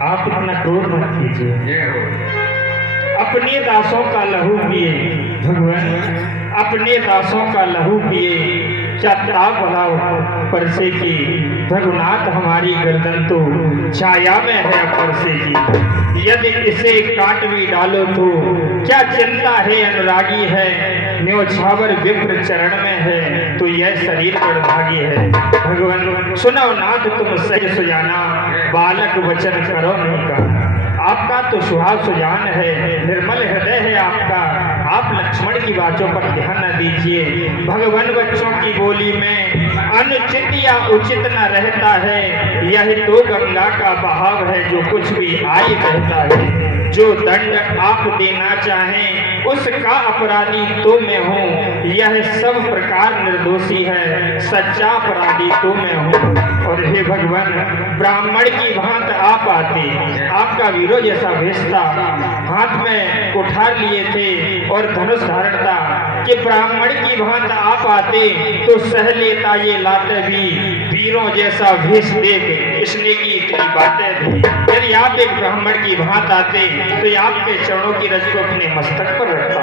आप इतना क्रोध मत कीजिए। अपने दासों का लहू पिए भगवान, अपने दासों का लहू पिए, क्या ताप भलाओ परसे की। रघुनाथ हमारी गर्दन तो छाया में है परसे की, यदि इसे काट भी डालो तो क्या चिंता है अनुरागी है। न्योछावर विप्र चरण में है तो यह शरीर बड़भागी है। भगवान सुनो नाथ तुम सही सुजाना, बालक वचन करो नहीं का। आपका तो सुहाग सुजान है, निर्मल हृदय है आपका, आप लक्ष्मण की बातों पर ध्यान न दीजिए। भगवान बच्चों की बोली में अनुचित या उचित न रहता है, यही तो गंगा का बहाव है जो कुछ भी आई बहता है। जो दंड आप देना चाहें उसका अपराधी तो मैं हूँ, यह सब प्रकार निर्दोषी है, सच्चा अपराधी तो मैं हूँ। और हे भगवान ब्राह्मण की भांत आप आते, आपका वीरों जैसा भेष था, हाथ में कुठार लिए थे और धनुष धारण था कि ब्राह्मण की भांत आप आते तो सह लेता ये लाते भी, वीरों जैसा भेष देख इसने की इतनी बातें थी। यदि आप एक ब्राह्मण की भांत आते तो आपके चरणों की रज को अपने मस्तक पर रखता।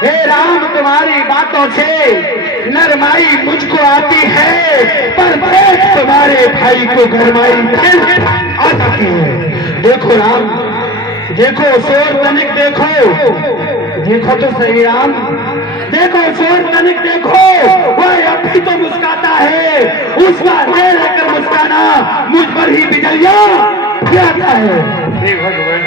हे राम तुम्हारी बातों से नरमाई मुझको आती है, पर देख तुम्हारे भाई को गरमाई आ जाती है। देखो राम, देखो सोर तनिक देखो तो सही राम, देखो सोर तनिक देखो, वह अभी तो मुस्काता है, उसका ले लेकर मुस्काना मुझ पर ही बिजलियां गिराता है। हे भगवान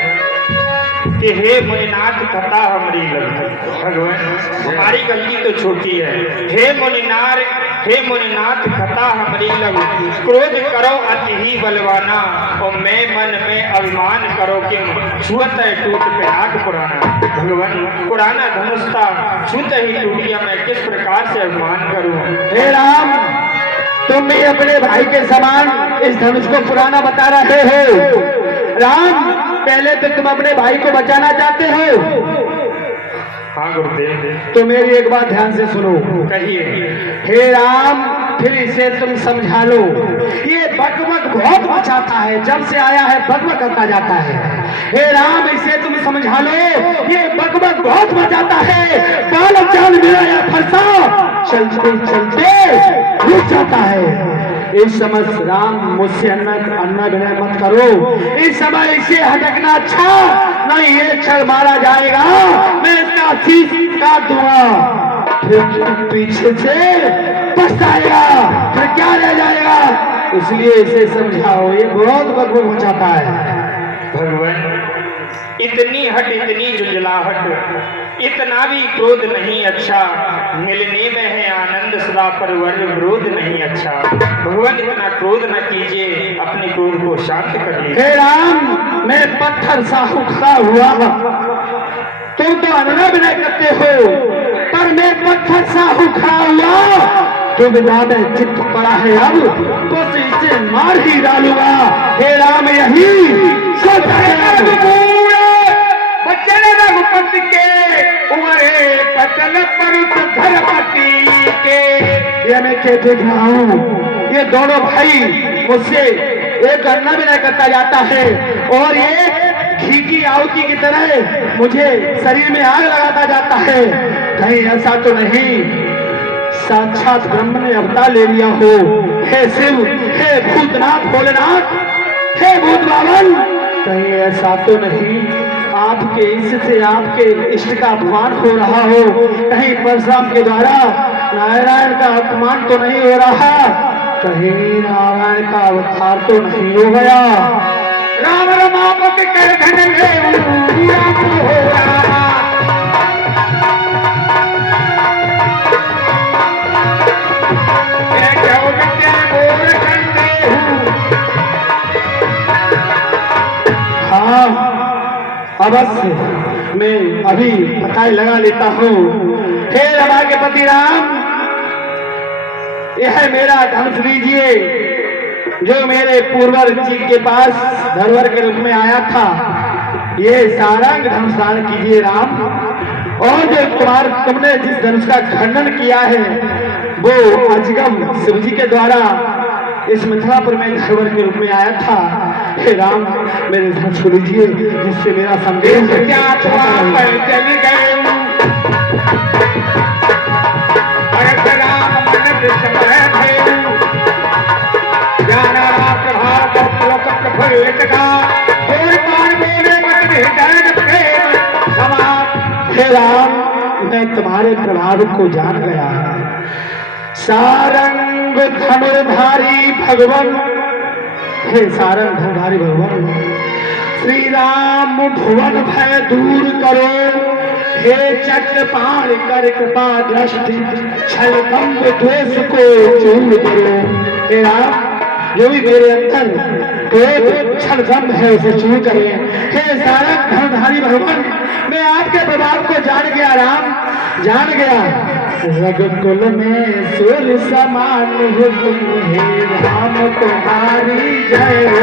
कि हे मुनिनाथ कथा हमारी गलती, भगवान हमारी गलती तो छोटी है। हे मुनिनाथ कथा हमारी लघु, क्रोध करो अति ही बलवाना, और मैं मन में अभिमान करो कि छुअत है टूट पे आग पुराना। भगवान पुराना धनुष था, छूत ही टूट गया, मैं किस प्रकार से अभिमान करूं। हे राम तुम भी अपने भाई के समान इस धनुष को पुराना बता रहे हो। राम पहले तो तुम अपने भाई को बचाना चाहते हो। हाँ गुरुदेव। तो मेरी एक बात ध्यान से सुनो। कहिए। हे राम फिर इसे तुम समझा लो, ये बकबक बहुत मचाता है, जब से आया है बकबक करता जाता है। हे राम इसे तुम समझा लो, ये बकबक बहुत मचाता है, बालक जान मेरा या फरसा चलते चलते रुक जाता है। इस समय राम मुझसे अन्ना विनय मत करो, इस समय इसे हटकना अच्छा नहीं, ये क्षण मारा जाएगा, मैं इसका शीश काट दूंगा, फिर पीछे से पछताएगा, फिर क्या रह जाएगा। इसलिए इसे समझाओ, ये बहुत बकबक हो जाता है। भगवान इतनी हट, इतनी जुंझलाहट, इतना भी क्रोध नहीं अच्छा, मिलने में है आनंद सदा पर विरोध नहीं अच्छा। भगवान इतना क्रोध न कीजिए, अपने क्रोध को शांत करिए। हे राम मैं पत्थर सा खड़ा हुआ, तुम तो अन्ना विनय करते हो, पर मैं पत्थर सा खड़ा हुआ, जो विदा में चित्त पड़ा है अब तो इसे मार ही डालूंगा। हे राम यही सोच रघुपति के उमरे पतल परुत धरपति के। ये मैं क्या देख रहा हूँ, ये दोनों भाई मुझसे एक अन्ना विनय करता जाता है और एक घी की आहुति की तरह मुझे शरीर में आग लगाता जाता है। कहीं ऐसा तो नहीं साक्षात ब्रह्म ने अवतार ले लिया हो। हे शिव, हे भूतनाथ भोलेनाथ, हे भूत बावन, कहीं ऐसा तो नहीं आपके इससे आपके इष्ट का अपमान हो रहा हो, कहीं परशुराम के द्वारा नारायण का अपमान तो नहीं हो रहा, कहीं नारायण का अवतार तो नहीं हो गया। राम रमापति कर धन अवश्य मैं अभी पता लगा लेता हूँ। हे रमा के पति राम, यह मेरा धनुष लीजिए जो मेरे पूर्वज जी के पास धरोहर के रूप में आया था, ये सारंग धनुष दान कीजिए राम। और जो तुमने जिस धनुष का खंडन किया है वो अजगम शिव जी के द्वारा इस मिथिलापुर में धरोहर के रूप में आया था, हे राम मेरे साथ छू लीजिए जिससे मेरा संदेश क्या तो आप चल गए अरे राम मन विस्मय थे ज्ञान प्रभाव प्रफुल्लित का कोई मान बोले मन हृदय प्रेम समान। हे राम मैं तुम्हारे प्रभाव को जान गया। सारंग धनुर्धारी भगवान, हे सारंग धनुर्धारी भगवान, श्री राम भुवन भय दूर करो। हे चक्रपाण कर कृपा दृष्टि छल दंभ द्वेष को चूर करो। हे राम जो भी मेरे अंदर क्रोध छल दंभ है उसे चूर करें। हे सारंग धनुर्धारी भगवान मैं आपके प्रभाव को जान गया राम, जान गया। रघुकुल में सूर्य समान हो तुम, हे राम तुम्हारी जय हो।